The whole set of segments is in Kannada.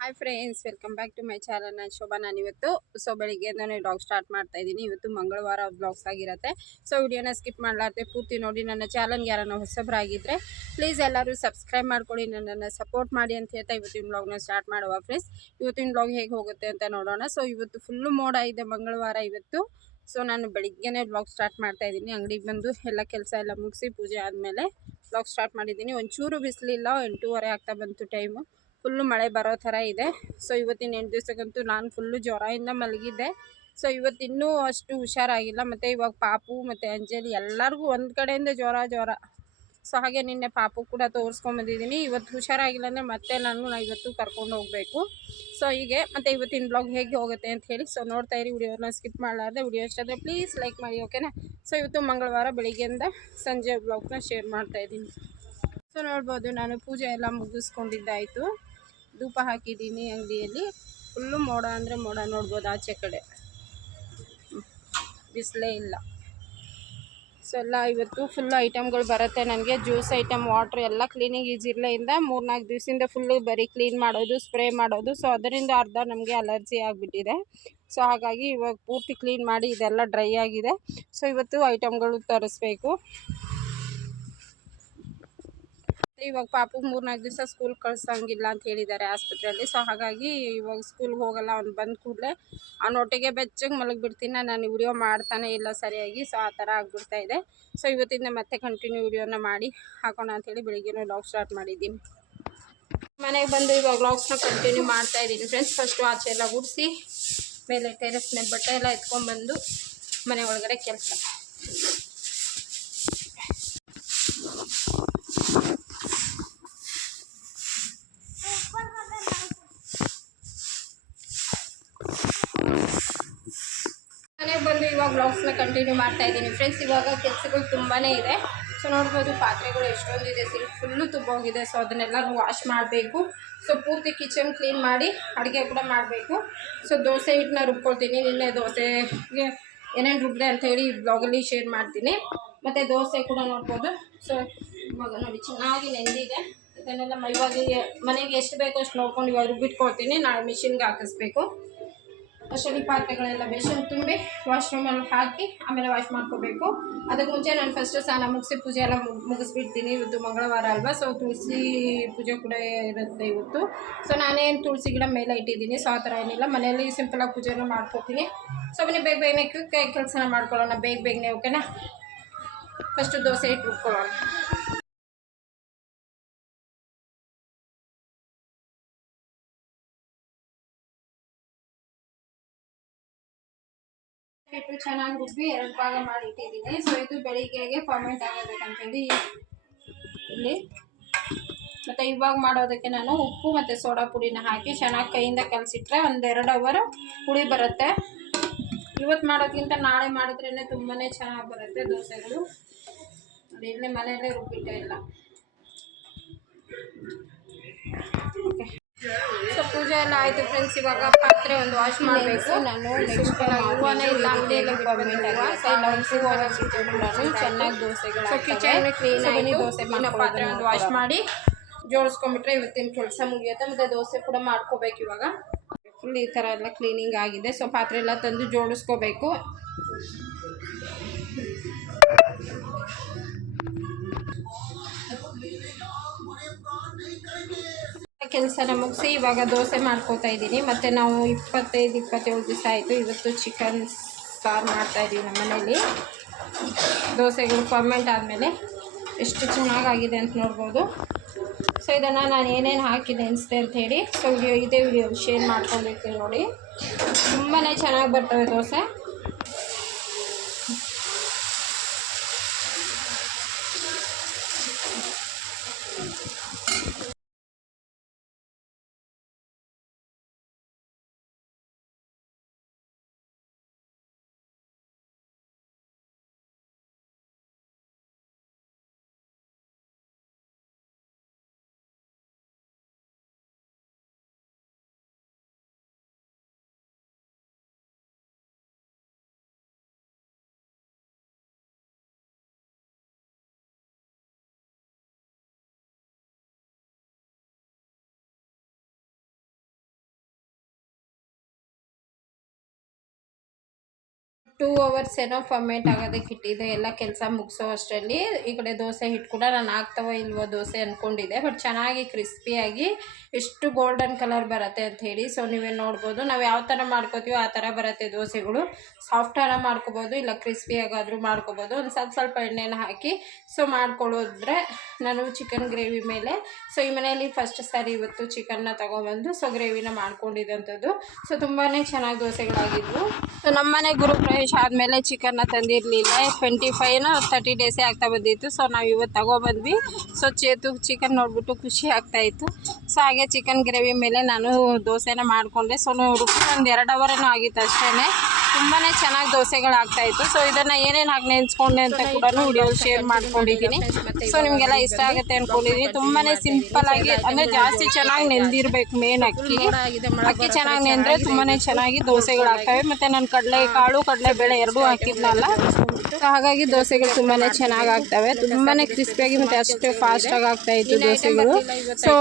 Hi friends welcome back to my channel ನಾನು ಶೋಭಾ, ನಾನು ಇವತ್ತು ಸೊ ಬೆಳಿಗ್ಗೆಯಿಂದನೇ ಬ್ಲಾಗ್ ಸ್ಟಾರ್ಟ್ ಮಾಡ್ತಾ ಇದ್ದೀನಿ. ಇವತ್ತು ಮಂಗಳವಾರ ಬ್ಲಾಗ್ಸ್ ಆಗಿರುತ್ತೆ. ಸೊ ವಿಡಿಯೋನ ಸ್ಕಿಪ್ ಮಾಡಲಾರ್ದೆ ಪೂರ್ತಿ ನೋಡಿ ನನ್ನ ಚಾನಲ್ಗೆ ಯಾರನ್ನ ಹೊಸಬರಾಗಿದ್ದರೆ ಪ್ಲೀಸ್ ಎಲ್ಲರೂ ಸಬ್ಸ್ಕ್ರೈಬ್ ಮಾಡ್ಕೊಳ್ಳಿ, ನನ್ನನ್ನು ಸಪೋರ್ಟ್ ಮಾಡಿ ಅಂತ ಹೇಳ್ತಾ ಇವತ್ತಿನ ಬ್ಲಾಗ್ನ ಸ್ಟಾರ್ಟ್ ಮಾಡುವ ಫ್ರೆಂಡ್ಸ್ ಇವತ್ತಿನ ಬ್ಲಾಗ್ ಹೇಗೆ ಹೋಗುತ್ತೆ ಅಂತ ನೋಡೋಣ. ಸೊ ಇವತ್ತು ಫುಲ್ಲು ಮೋಡ ಇದೆ ಮಂಗಳವಾರ ಇವತ್ತು. ಸೊ ನಾನು ಬೆಳಿಗ್ಗೆನೇ ಬ್ಲಾಗ್ ಸ್ಟಾರ್ಟ್ ಮಾಡ್ತಾ ಇದ್ದೀನಿ. ಅಂಗಡಿಗೆ ಬಂದು ಎಲ್ಲ ಕೆಲಸ ಎಲ್ಲ ಮುಗಿಸಿ ಪೂಜೆ ಆದಮೇಲೆ ಬ್ಲಾಗ್ ಸ್ಟಾರ್ಟ್ ಮಾಡಿದ್ದೀನಿ. ಒಂಚೂರು ಬಿಸಿಲಿಲ್ಲ, ಎಂಟೂವರೆ ಆಗ್ತಾ ಬಂತು ಟೈಮು ಫುಲ್ಲು ಮಳೆ ಬರೋ ಥರ ಇದೆ. ಸೊ ಇವತ್ತಿನ ಎಂಟು ದಿವಸಕ್ಕಂತೂ ನಾನು ಫುಲ್ಲು ಜ್ವರದಿಂದ ಮಲಗಿದ್ದೆ. ಸೊ ಇವತ್ತಿನ್ನೂ ಅಷ್ಟು ಹುಷಾರಾಗಿಲ್ಲ. ಮತ್ತು ಇವಾಗ ಪಾಪು, ಮತ್ತು ಅಂಜಲಿ ಎಲ್ಲರಿಗೂ ಒಂದು ಕಡೆಯಿಂದ ಜ್ವರ ಜ್ವರ. ಸೊ ಹಾಗೆ ನಿನ್ನೆ ಪಾಪು ಕೂಡ ತೋರಿಸ್ಕೊಂಬಂದಿದ್ದೀನಿ. ಇವತ್ತು ಹುಷಾರಾಗಿಲ್ಲ ಅಂದರೆ ಮತ್ತೆ ನಾನು ಇವತ್ತು ಕರ್ಕೊಂಡು ಹೋಗಬೇಕು. ಸೊ ಹೀಗೆ ಮತ್ತು ಇವತ್ತಿನ ಬ್ಲಾಗ್ ಹೇಗೆ ಹೋಗುತ್ತೆ ಅಂತ ಹೇಳಿ ಸೊ ನೋಡ್ತಾ ಇರಿ, ವಿಡಿಯೋನ ಸ್ಕಿಪ್ ಮಾಡಲಾರ್ದೆ ವಿಡಿಯೋ ಇಷ್ಟಾದರೆ ಪ್ಲೀಸ್ ಲೈಕ್ ಮಾಡಿ ಓಕೆನಾ ಸೊ ಇವತ್ತು ಮಂಗಳವಾರ ಬೆಳಿಗ್ಗೆಯಿಂದ ಸಂಜೆ ಬ್ಲಾಗ್ನ ಶೇರ್ ಮಾಡ್ತಾಯಿದ್ದೀನಿ ಸೊ ನೋಡ್ಬೋದು ನಾನು ಪೂಜೆ ಎಲ್ಲ ಮುಗಿಸ್ಕೊಂಡಿದ್ದಾಯಿತು. ಧೂಪ ಹಾಕಿದ್ದೀನಿ ಅಂಗಡಿಯಲ್ಲಿ. ಫುಲ್ಲು ಮೋಡ ಅಂದರೆ ಮೋಡ ನೋಡ್ಬೋದು ಆಚೆ ಕಡೆ. ಬಿಸಿಲೇ ಇಲ್ಲ. ಎಲ್ಲ, ಇವತ್ತು ಫುಲ್ ಐಟಮ್ಗಳು ಬರುತ್ತೆ ನನಗೆ. ಜ್ಯೂಸ್ ಐಟಮ್ ವಾಟ್ರ್ ಎಲ್ಲ ಕ್ಲೀನಿಂಗ್ ಈ ಮೂರು ಮೂರ್ನಾಲ್ಕು ದಿವಸದಿಂದ ಫುಲ್ಲು ಬರೀ ಕ್ಲೀನ್ ಮಾಡೋದು ಸ್ಪ್ರೇ ಮಾಡೋದು. ಸೊ ಅದರಿಂದ ಅರ್ಧ ನಮಗೆ ಅಲರ್ಜಿ ಆಗಿಬಿಟ್ಟಿದೆ. ಸೊ ಹಾಗಾಗಿ ಇವಾಗ ಪೂರ್ತಿ ಕ್ಲೀನ್ ಮಾಡಿ ಇದೆಲ್ಲ ಡ್ರೈ ಆಗಿದೆ. ಸೊ ಇವತ್ತು ಐಟಮ್ಗಳು ತರಿಸ್ಬೇಕು. ಇವಾಗ ಪಾಪು ಮೂರ್ನಾಲ್ಕು ದಿವಸ ಸ್ಕೂಲ್ ಕಳ್ಸಂಗಿಲ್ಲ ಅಂತ ಹೇಳಿದ್ದಾರೆ ಆಸ್ಪತ್ರೆಯಲ್ಲಿ. ಸೊ ಹಾಗಾಗಿ ಇವಾಗ ಸ್ಕೂಲ್ಗೆ ಹೋಗಲ್ಲ, ಅವ್ನು ಬಂದ ಕೂಡಲೇ ಅವನೊಟ್ಟಿಗೆ ಬೆಚ್ಚಗೆ ಮಲಗಿಬಿಡ್ತೀನಿ, ನಾನು ವಿಡಿಯೋ ಮಾಡ್ತಾನೆ ಇಲ್ಲ ಸರಿಯಾಗಿ. ಸೊ ಆ ಥರ ಆಗ್ಬಿಡ್ತಾ ಇದೆ. ಸೊ ಇವತ್ತಿಂದ ಮತ್ತೆ ಕಂಟಿನ್ಯೂ ವಿಡಿಯೋನ ಮಾಡಿ ಹಾಕೋಣ ಅಂಥೇಳಿ ಬೆಳಿಗ್ಗೆನೂ ಲಾಗ್ ಸ್ಟಾರ್ಟ್ ಮಾಡಿದ್ದೀನಿ. ಮನೆಗೆ ಬಂದು ಇವಾಗ ಲಾಗ್ಸ್ನ ಕಂಟಿನ್ಯೂ ಮಾಡ್ತಾ ಇದ್ದೀನಿ ಫ್ರೆಂಡ್ಸ್ ಫಸ್ಟು ಆಚೆ ಎಲ್ಲ ಗುಡಿಸಿ, ಮೇಲೆ ಟೆರೆಸ್ ಮೇಲೆ ಬಟ್ಟೆ ಎಲ್ಲ ಎತ್ಕೊಂಡ್ಬಂದು ಮನೆ ಒಳಗಡೆ ಕೆಲಸ. ಕಂಟಿನ್ಯೂ ಮಾಡ್ತಾ ಇದ್ದೀನಿ. ಫ್ರೆಂಡ್ಸ್ ಇವಾಗ ಕೆಲಸಗಳು ತುಂಬಾ ಇದೆ. ಸೊ ನೋಡ್ಬೋದು ಪಾತ್ರೆಗಳು ಎಷ್ಟೊಂದಿದೆ ಸಿಲ್ಕ್ ಫುಲ್ಲು ತುಂಬೋಗಿದೆ ಸೊ ಅದನ್ನೆಲ್ಲ ವಾಶ್ ಮಾಡಬೇಕು. ಸೊ ಪೂರ್ತಿ ಕಿಚನ್ ಕ್ಲೀನ್ ಮಾಡಿ ಅಡುಗೆ ಕೂಡ ಮಾಡಬೇಕು. ಸೊ ದೋಸೆ ಹಿಟ್ಟನ್ನ ರುಬ್ಕೊಳ್ತೀನಿ. ನಿನ್ನೆ ದೋಸೆಗೆ ಏನೇನು ರುಬ್ಬಿದೆ ಅಂತ ಹೇಳಿ ಬ್ಲಾಗಲ್ಲಿ ಶೇರ್ ಮಾಡ್ತೀನಿ. ಮತ್ತು ದೋಸೆ ಕೂಡ ನೋಡ್ಬೋದು. ಸೊ ಇವಾಗ ನೋಡಿ, ಚೆನ್ನಾಗಿ ನೆಂದಿದೆ. ಇದನ್ನೆಲ್ಲ ಇವಾಗ ಮನೆಗೆ ಎಷ್ಟು ಬೇಕೋ ಅಷ್ಟು ನೋಡ್ಕೊಂಡು ಇವಾಗ ರುಬ್ಬಿಟ್ಕೊಳ್ತೀನಿ. ನಾಳೆ ಮಿಷಿನ್ಗೆ ಹಾಕಿಸ್ಬೇಕು. ಅಷ್ಟರಲ್ಲಿ ಪಾತ್ರೆಗಳೆಲ್ಲ ಬೇಷನ್ ತುಂಬಿ ವಾಶ್ರೂಮಲ್ಲಿ ಹಾಕಿ ಆಮೇಲೆ ವಾಶ್ ಮಾಡ್ಕೋಬೇಕು. ಅದಕ್ಕೆ ಮುಂಚೆ ನಾನು ಫಸ್ಟ್ ಸ್ನಾನ ಮುಗಿಸಿ ಪೂಜೆ ಎಲ್ಲ ಮುಗಿಸ್ಬಿಡ್ತೀನಿ. ಇವತ್ತು ಮಂಗಳವಾರ ಅಲ್ವಾ? ಸೊ ತುಳಸಿ ಪೂಜೆ ಕೂಡ ಇರುತ್ತೆ ಇವತ್ತು. ಸೊ ನಾನೇನು ತುಳಸಿ ಗಿಡ ಮೇಲೆ ಇಟ್ಟಿದ್ದೀನಿ. ಸೊ ಆ ಥರ ಏನಿಲ್ಲ. ಮನೆಯಲ್ಲಿ ಸಿಂಪಲಾಗಿ ಪೂಜೆನ ಮಾಡ್ಕೋತೀನಿ. ಸೊ ಬನ್ನಿ, ಬೇಗ ಬೇಗನೆ ಕೆಲಸನ ಮಾಡ್ಕೊಳ್ಳೋಣ. ಬೇಗ ಬೇಗನೆ ಓಕೆನಾ ಫಸ್ಟು ದೋಸೆ ಇಟ್ಟು ರುಬ್ಕೊಳ್ಳೋಣ ಹಿಟ್ಟು ಚೆನ್ನಾಗಿ ರುಬ್ಬಿ ಎರಡು ಭಾಗ ಮಾಡಿ ಇಟ್ಟಿದ್ದೀನಿ. ಸೊ ಇದು ಬೆಳಿಗ್ಗೆಗೆ ಫರ್ಮೆಂಟ್ ಆಗಬೇಕಂತಂದು ಇಲ್ಲಿ. ಮತ್ತು ಇವಾಗ ಮಾಡೋದಕ್ಕೆ ನಾನು ಉಪ್ಪು ಮತ್ತು ಸೋಡಾ ಪುಡಿನ ಹಾಕಿ ಚೆನ್ನಾಗಿ ಕೈಯಿಂದ ಕಲಸಿಟ್ರೆ ಒಂದೆರಡು ಅವರ್ ಪುಡಿ ಬರುತ್ತೆ. ಇವತ್ತು ಮಾಡೋದ್ಕಿಂತ ನಾಳೆ ಮಾಡಿದ್ರೇ ತುಂಬಾ ಚೆನ್ನಾಗಿ ಬರುತ್ತೆ ದೋಸೆಗಳು. ಇಲ್ಲೇ ಮನೆಯಲ್ಲೇ ರುಬ್ಬಿಟ್ಟೆ ಇಲ್ಲ ಓಕೆ ಸೊ ಪೂಜೆ ಎಲ್ಲ ಆಯಿತು ಫ್ರೆಂಡ್ಸ್ ಇವಾಗ ಪಾತ್ರೆ ಒಂದು ವಾಶ್ ಮಾಡಬೇಕು. ನಾನು ನೆಕ್ಸ್ಟ್ ಹೂವನೇ ಇಲ್ಲ ಅಂಗಡಿಯಲ್ಲಿ ಚೆನ್ನಾಗಿ ದೋಸೆಗಳು ಸೊ ಕಿಚನ್ ಕ್ಲೀನ್ ಆಗಿ ದೋಸೆ ಪಾತ್ರೆ ಒಂದು ವಾಶ್ ಮಾಡಿ ಜೋಡಿಸ್ಕೊಂಡ್ಬಿಟ್ರೆ ಇವತ್ತಿನ ಕೆಲಸ ಮುಗಿಯುತ್ತೆ. ಮತ್ತು ದೋಸೆ ಕೂಡ ಮಾಡ್ಕೋಬೇಕು ಇವಾಗ. ಫುಲ್ ಈ ಥರ ಎಲ್ಲ ಕ್ಲೀನಿಂಗ್ ಆಗಿದೆ. ಸೊ ಪಾತ್ರೆ ಎಲ್ಲ ತಂದು ಜೋಡಿಸ್ಕೋಬೇಕು. ಕೆಲಸನ ಮುಗಿಸಿ ಇವಾಗ ದೋಸೆ ಮಾಡ್ಕೋತಾ ಇದ್ದೀನಿ. ಮತ್ತು ನಾವು ಇಪ್ಪತ್ತೈದು, ಇಪ್ಪತ್ತೇಳು ದಿವಸ ಆಯಿತು. ಇವತ್ತು ಚಿಕನ್ ಸಾರು ಮಾಡ್ತಾಯಿದ್ದೀವಿ ನಮ್ಮ ಮನೇಲಿ. ದೋಸೆಗಳು ಪರ್ಮೆಂಟ್ ಆದಮೇಲೆ ಎಷ್ಟು ಚೆನ್ನಾಗಾಗಿದೆ ಅಂತ ನೋಡ್ಬೋದು. ಸೊ ಇದನ್ನು ನಾನು ಏನೇನು ಹಾಕಿದೆ ಅನಿಸ್ತೆ ಅಂಥೇಳಿ ಸೊ ವಿಡಿಯೋ ಇದೇ ವಿಡಿಯೋ ಶೇರ್ ಮಾಡ್ಕೊಂಡಿರ್ತೀನಿ ನೋಡಿ. ತುಂಬಾ ಚೆನ್ನಾಗಿ ಬರ್ತವೆ ದೋಸೆ. ಟೂ ಅವರ್ಸ್ ಏನೋ ಫರ್ಮೇಟ್ ಆಗೋದಕ್ಕೆ ಇಟ್ಟಿದೆ ಎಲ್ಲ ಕೆಲಸ ಮುಗಿಸೋ ಅಷ್ಟರಲ್ಲಿ ಈ ಕಡೆ ದೋಸೆ ಹಿಟ್ಟು ಕೂಡ ನಾನು ಆಗ್ತಾವ ಇಲ್ವೋ ದೋಸೆ ಅಂದ್ಕೊಂಡಿದ್ದೆ ಬಟ್ ಚೆನ್ನಾಗಿ ಕ್ರಿಸ್ಪಿಯಾಗಿ ಎಷ್ಟು ಗೋಲ್ಡನ್ ಕಲರ್ ಬರುತ್ತೆ ಅಂತ ಹೇಳಿ ಸೊ ನೀವೇ ನೋಡ್ಬೋದು. ನಾವು ಯಾವ ಥರ ಮಾಡ್ಕೋತೀವೋ ಆ ಥರ ಬರುತ್ತೆ ದೋಸೆಗಳು. ಸಾಫ್ಟ್ ಆರ ಮಾಡ್ಕೋಬೋದು, ಇಲ್ಲ ಕ್ರಿಸ್ಪಿಯಾಗಾದರೂ ಮಾಡ್ಕೋಬೋದು. ಒಂದು ಸ್ವಲ್ಪ ಸ್ವಲ್ಪ ಎಣ್ಣೆನ ಹಾಕಿ ಸೊ ಮಾಡ್ಕೊಳ್ಳೋದ್ರೆ ನಾನು ಚಿಕನ್ ಗ್ರೇವಿ ಮೇಲೆ ಸೊ ಈ ಮನೆಯಲ್ಲಿ ಫಸ್ಟ್ ಸಾರಿ ಇವತ್ತು ಚಿಕನ್ನ ತೊಗೊಬಂದು ಸೊ ಗ್ರೇವಿನ ಮಾಡ್ಕೊಂಡಿದ್ದಂಥದ್ದು. ಸೊ ತುಂಬಾ ಚೆನ್ನಾಗಿ ದೋಸೆಗಳಾಗಿದ್ವು. ಸೊ ನಮ್ಮನೆ ಗುರು ಆದಮೇಲೆ ಚಿಕನ್ನ ತಂದಿರಲಿಲ್ಲ. ಟ್ವೆಂಟಿ ಫೈವ್ನ ತರ್ಟಿ ಡೇಸೇ ಆಗ್ತಾ ಬಂದಿತ್ತು. ಸೊ ನಾವು ಇವತ್ತು ತಗೊಬಂದ್ವಿ. ಸೊ ಚೇತು ಚಿಕನ್ ನೋಡಿಬಿಟ್ಟು ಖುಷಿ ಆಗ್ತಾಯಿತ್ತು ಸೊ ಹಾಗೆ ಚಿಕನ್ ಗ್ರೇವಿ ಮೇಲೆ ನಾನು ದೋಸೆನ ಮಾಡಿಕೊಂಡೆ. ಸೊ ರುಬ್ಬಿ ಒಂದು ಎರಡು ಅವರೇನೋ ಆಗಿತ್ತು ಅಷ್ಟೇ ತುಂಬಾ ಚೆನ್ನಾಗಿ ದೋಸೆಗಳು ಆಗ್ತಾ ಇತ್ತು. ಸೊ ಇದನ್ನು ಏನೇನು ಹಾಕಿ ನೆನೆಸ್ಕೊಂಡೆ ಅಂತ ಕೂಡ ವಿಡಿಯೋ ಶೇರ್ ಮಾಡ್ಕೊಂಡಿದ್ದೀನಿ ಸೊ ನಿಮಗೆಲ್ಲ ಇಷ್ಟ ಆಗುತ್ತೆ ಅಂದ್ಕೊಂಡಿದ್ದೀನಿ ತುಂಬಾ ಸಿಂಪಲ್ ಆಗಿ, ಅಂದರೆ ಜಾಸ್ತಿ ಚೆನ್ನಾಗಿ ನೆಂದಿರ್ಬೇಕು ಮೇನ್ ಅಕ್ಕಿ. ಅಕ್ಕಿ ಚೆನ್ನಾಗಿ ನೆಂದರೆ ತುಂಬಾ ಚೆನ್ನಾಗಿ ದೋಸೆಗಳು ಆಗ್ತವೆ ಮತ್ತು ನಾನು ಕಡಲೆ, ಕಾಳು ಕಡಲೆ ಬೇಳೆ ಎರಡೂ ಹಾಕಿದ್ನಲ್ಲ, ಸೊ ಹಾಗಾಗಿ ದೋಸೆಗಳು ತುಂಬಾ ಚೆನ್ನಾಗಿ ಆಗ್ತವೆ. ತುಂಬಾ ಕ್ರಿಸ್ಪಿಯಾಗಿ ಮತ್ತು ಅಷ್ಟು ಫಾಸ್ಟಾಗಿ ಆಗ್ತಾ ಇತ್ತು ದೋಸೆಗಳು. ಸೊ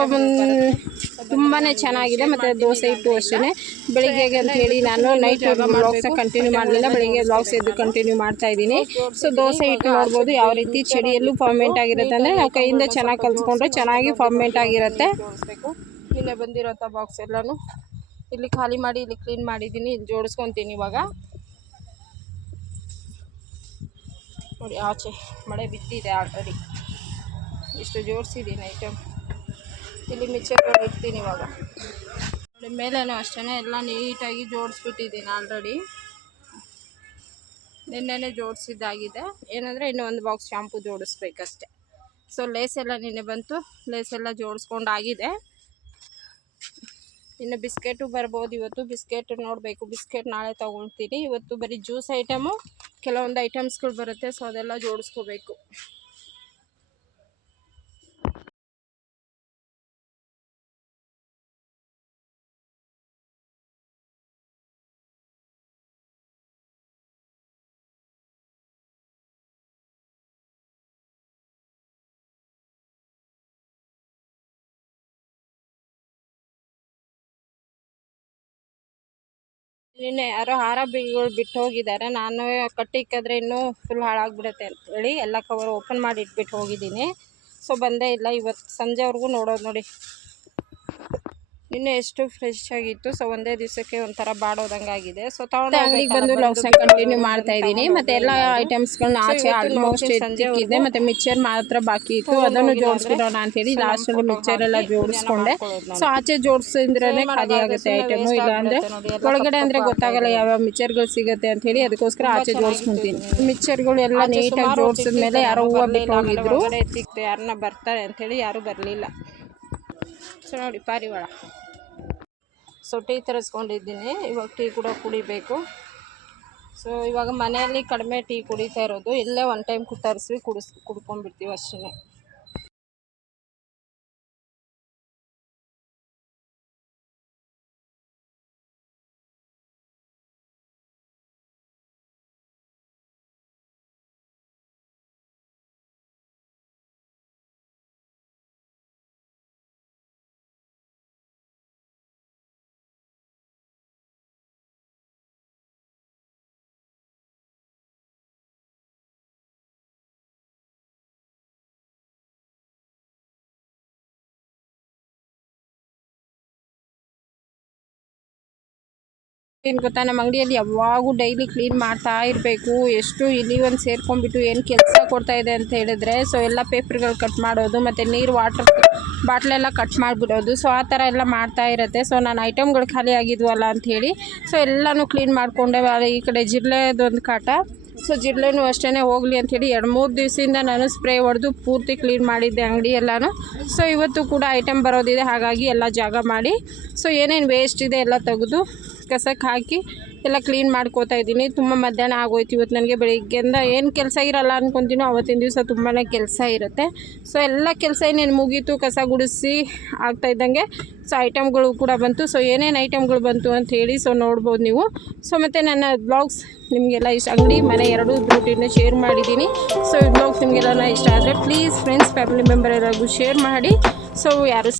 ತುಂಬಾ ಚೆನ್ನಾಗಿದೆ. ಮತ್ತು ದೋಸೆ ಇಟ್ಟು ಅಷ್ಟೇ ಬೆಳಿಗ್ಗೆಗೆ ಅಂತ ಹೇಳಿ ನಾನು ನೈಟ್ ಬ್ಲಾಗ್ಸ್ನ ಕಂಟಿನ್ಯೂ ಮಾಡಲಿಲ್ಲ. ಬೆಳಿಗ್ಗೆ ಬ್ಲಾಗ್ಸ್ ಎದ್ದು ಕಂಟಿನ್ಯೂ ಮಾಡ್ತಾ ಇದ್ದೀನಿ. ಸೊ ದೋಸೆ ಹಿಟ್ಟು ನೋಡ್ಬೋದು ಯಾವ ರೀತಿ ಚಡಿಯಲ್ಲೂ ಫಾರ್ಮೆಂಟ್ ಆಗಿರುತ್ತೆ ಅಂದರೆ ನಾವು ಕೈಯಿಂದ ಚೆನ್ನಾಗಿ ಕಲಿಸ್ಕೊಂಡ್ರೆ ಚೆನ್ನಾಗಿ ಫಾರ್ಮೆಂಟ್ ಆಗಿರುತ್ತೆ. ಇಲ್ಲೇ ಬಂದಿರೋಂಥ ಬಾಕ್ಸ್ ಎಲ್ಲನೂ. ಇಲ್ಲಿ ಖಾಲಿ ಮಾಡಿ, ಇಲ್ಲಿ ಕ್ಲೀನ್ ಮಾಡಿದ್ದೀನಿ. ಇಲ್ಲಿ ಜೋಡಿಸ್ಕೊತೀನಿ ಇವಾಗ. ನೋಡಿ, ಆಚೆ ಮಳೆ ಬಿದ್ದಿದೆ ಆಲ್ರೆಡಿ ಇಷ್ಟು ಜೋಡಿಸಿದ್ದೀನಿ ಐಟಮ್ ಇಲ್ಲಿ ಮಿಕ್ಚರ್ಗಳು ಇಡ್ತೀನಿ ಇವಾಗ. ನೋಡಿ, ಮೇಲೇನೂ ಅಷ್ಟೇ ಎಲ್ಲ ನೀಟಾಗಿ ಜೋಡಿಸ್ಬಿಟ್ಟಿದ್ದೀನಿ ಆಲ್ರೆಡಿ ನಿನ್ನೆನೇ ಜೋಡಿಸಿದ್ದಾಗಿದೆ. ಏನಂದರೆ ಇನ್ನೂ ಒಂದು ಬಾಕ್ಸ್ ಶಾಂಪು ಜೋಡಿಸ್ಬೇಕಷ್ಟೆ. ಸೊ ಲೇಸ್ ಎಲ್ಲ ನಿನ್ನೆ ಬಂತು. ಲೇಸ್ ಎಲ್ಲ ಜೋಡಿಸ್ಕೊಂಡಾಗಿದೆ. ಇನ್ನು ಬಿಸ್ಕೆಟು ಬರ್ಬೋದು ಇವತ್ತು. ಬಿಸ್ಕೆಟ್ ನೋಡಬೇಕು. ಬಿಸ್ಕೆಟ್ ನಾಳೆ ತೊಗೊಳ್ತೀನಿ. ಇವತ್ತು ಬರೀ ಜ್ಯೂಸ್ ಐಟಮು. ಕೆಲವೊಂದು ಐಟಮ್ಸ್ಗಳು ಬರುತ್ತೆ. ಸೊ ಅದೆಲ್ಲ ಜೋಡಿಸ್ಕೋಬೇಕು. ನಿನ್ನೆ ಯಾರೋ ಹಾರ ಬಿಗಳು ಬಿಟ್ಟು ಹೋಗಿದ್ದಾರೆ. ನಾನು ಕಟ್ಟಿಕ್ಕಿದ್ರೆ ಇನ್ನೂ ಫುಲ್ ಹಾಳಾಗ್ಬಿಡುತ್ತೆ ಅಂತೇಳಿ ಎಲ್ಲ ಕವರ್ ಓಪನ್ ಮಾಡಿ ಇಟ್ಬಿಟ್ಟು ಹೋಗಿದ್ದೀನಿ. ಸೊ ಬಂದೇ ಇಲ್ಲ. ಇವತ್ತು ಸಂಜೆವರೆಗೂ ನೋಡೋದು ನೋಡಿ. ನಿನ್ನೆ ಎಷ್ಟು ಫ್ರೆಶ್ ಆಗಿತ್ತು. ಸೊ ಒಂದೇ ದಿವಸಕ್ಕೆ ಒಂಥರ ಬಾಡೋದಂಗಾಗಿದೆ. ಸೊ ತಗೊಂಡು ಅಂಗಡಿಗೆ ಬಂದು ಲವ್ಸ್ ಕಂಟಿನ್ಯೂ ಮಾಡ್ತಾ ಇದ್ದೀನಿ. ಮತ್ತೆ ಎಲ್ಲ ಐಟಮ್ಸ್ಗಳನ್ನ ಆಚೆ ಆಲ್ಮೋಸ್ಟ್ ಎತ್ತಿಕ್ಕಿದ್ದೆ ಮತ್ತೆ ಮಿಕ್ಚರ್ ಮಾತ್ರ ಬಾಕಿ ಇತ್ತು. ಅದನ್ನು ಜೋಡಿಸ್ಬಿಡೋಣ ಅಂತೇಳಿ ಲಾಸ್ಟಲ್ಲಿ ಮಿಕ್ಚರ್ ಎಲ್ಲ ಜೋಡಿಸ್ಕೊಂಡೆ. ಸೊ ಆಚೆ ಜೋಡಿಸಿದ್ರೇ ಖಾಲಿ ಆಗುತ್ತೆ ಐಟಮು ಇಲ್ಲ ಅಂದರೆ ಒಳಗಡೆ ಅಂದರೆ ಗೊತ್ತಾಗಲ್ಲ ಯಾವ್ಯಾವ ಮಿಕ್ಚರ್ಗಳು ಸಿಗುತ್ತೆ ಅಂತ ಹೇಳಿ ಅದಕ್ಕೋಸ್ಕರ ಆಚೆ ಜೋಡಿಸ್ಕೊಂತೀನಿ. ಮಿಕ್ಚರ್ಗಳು ಎಲ್ಲ ನೀಟಾಗಿ ಜೋಡಿಸಿದ ಮೇಲೆ ಯಾರೋ ಹೂವು ಬಿಟ್ಟು ಹೋಗಿದ್ರು. ಎತ್ತಿಕ್ತು ಯಾರನ್ನ ಬರ್ತಾರೆ ಅಂಥೇಳಿ ಯಾರೂ ಬರಲಿಲ್ಲ. ಸೊ ನೋಡಿ ಪಾರಿವಾಳ. ಸೊ ಟೀ ತರಿಸ್ಕೊಂಡಿದ್ದೀನಿ ಇವಾಗ ಟೀ ಕೂಡ ಕುಡಿಬೇಕು. ಸೊ ಇವಾಗ ಮನೆಯಲ್ಲಿ ಕಡಿಮೆ ಟೀ ಕುಡಿತಾ ಇರೋದು. ಇಲ್ಲೇ ಒನ್ ಟೈಮ್ ತರಿಸಿ ಕುಡಿಸ್, ಕುಡ್ಕೊಂಡ್ಬಿಡ್ತೀವಿ ಅಷ್ಟೇ. ಏನು ಗೊತ್ತಾ ನಮ್ಮ ಅಂಗಡಿಯಲ್ಲಿ ಯಾವಾಗೂ ಡೈಲಿ ಕ್ಲೀನ್ ಮಾಡ್ತಾ ಇರಬೇಕು. ಎಷ್ಟು ಇಲ್ಲಿ ಒಂದು ಸೇರ್ಕೊಂಡ್ಬಿಟ್ಟು ಏನು ಕೆಲಸ ಕೊಡ್ತಾ ಇದೆ ಅಂತ ಹೇಳಿದ್ರೆ ಸೊ ಎಲ್ಲ ಪೇಪರ್ಗಳು ಕಟ್ ಮಾಡೋದು, ಮತ್ತು ನೀರು ವಾಟರ್ ಬಾಟ್ಲೆಲ್ಲ ಕಟ್ ಮಾಡಿಬಿಡೋದು. ಸೊ ಆ ಥರ ಎಲ್ಲ ಮಾಡ್ತಾ ಇರುತ್ತೆ. ಸೊ ನಾನು ಐಟಮ್ಗಳು ಖಾಲಿ ಆಗಿದ್ವಲ್ಲ ಅಂಥೇಳಿ ಸೊ ಎಲ್ಲನೂ ಕ್ಲೀನ್ ಮಾಡಿಕೊಂಡೆ. ಈ ಕಡೆ ಜಿರ್ಲೆದೊಂದು ಕಾಟ. ಸೊ ಅಷ್ಟೇನೆ ಅಷ್ಟೇ ಹೋಗಲಿ ಅಂಥೇಳಿ ಎರಡು ಮೂರು ದಿವಸದಿಂದ ನಾನು ಸ್ಪ್ರೇ ಹೊಡೆದು ಪೂರ್ತಿ ಕ್ಲೀನ್ ಮಾಡಿದ್ದೆ ಅಂಗಡಿ ಎಲ್ಲನೂ. ಸೊ ಇವತ್ತು ಕೂಡ ಐಟಮ್ ಬರೋದಿದೆ, ಹಾಗಾಗಿ ಎಲ್ಲ ಜಾಗ ಮಾಡಿ. ಸೊ ಏನೇನು ವೇಸ್ಟ್ ಇದೆ ಎಲ್ಲ ತೆಗೆದು ಕಸಕ್ಕೆ ಹಾಕಿ ಎಲ್ಲ ಕ್ಲೀನ್ ಮಾಡ್ಕೋತಾ ಇದ್ದೀನಿ. ತುಂಬ ಮಧ್ಯಾಹ್ನ ಆಗೋಯ್ತು ಇವತ್ತು ನನಗೆ ಬೆಳಿಗ್ಗೆಯಿಂದ. ಏನು ಕೆಲಸ ಇರಲ್ಲ ಅಂದ್ಕೊತೀನೋ ಅವತ್ತಿನ ದಿವಸ ತುಂಬಾ ಕೆಲಸ ಇರುತ್ತೆ. ಸೊ ಎಲ್ಲ ಕೆಲಸ ಏನೇನು ಮುಗೀತು. ಕಸ ಗುಡಿಸಿ ಆಗ್ತಾ ಇದ್ದಂಗೆ. ಸೊ ಐಟಮ್ಗಳು ಕೂಡ ಬಂತು. ಸೊ ಏನೇನು ಐಟಮ್ಗಳು ಬಂತು ಅಂತ ಹೇಳಿ ಸೊ ನೋಡ್ಬೋದು ನೀವು. ಸೊ ಮತ್ತು ನನ್ನ ಬ್ಲಾಗ್ಸ್ ನಿಮಗೆಲ್ಲ ಇಷ್ಟ. ಅಂಗಡಿ, ಮನೆ ಎರಡು ಡ್ಯೂಟಿನ ಶೇರ್ ಮಾಡಿದ್ದೀನಿ. ಸೊ ಈ ಬ್ಲಾಗ್ಸ್ ನಿಮಗೆಲ್ಲ ಇಷ್ಟ ಆದರೆ ಪ್ಲೀಸ್ ಫ್ರೆಂಡ್ಸ್ ಫ್ಯಾಮಿಲಿ ಮೆಂಬರ್ ಎಲ್ಲರಿಗೂ ಶೇರ್ ಮಾಡಿ. ಸೊ ಯಾರು